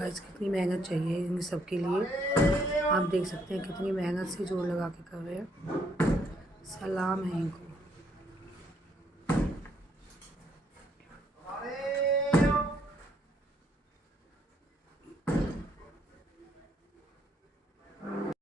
गाइस कितनी मेहनत चाहिए इन सब के लिए। आप देख सकते हैं कितनी मेहनत से जोड़ लगा के कर रहे हैं। सलाम है इनको।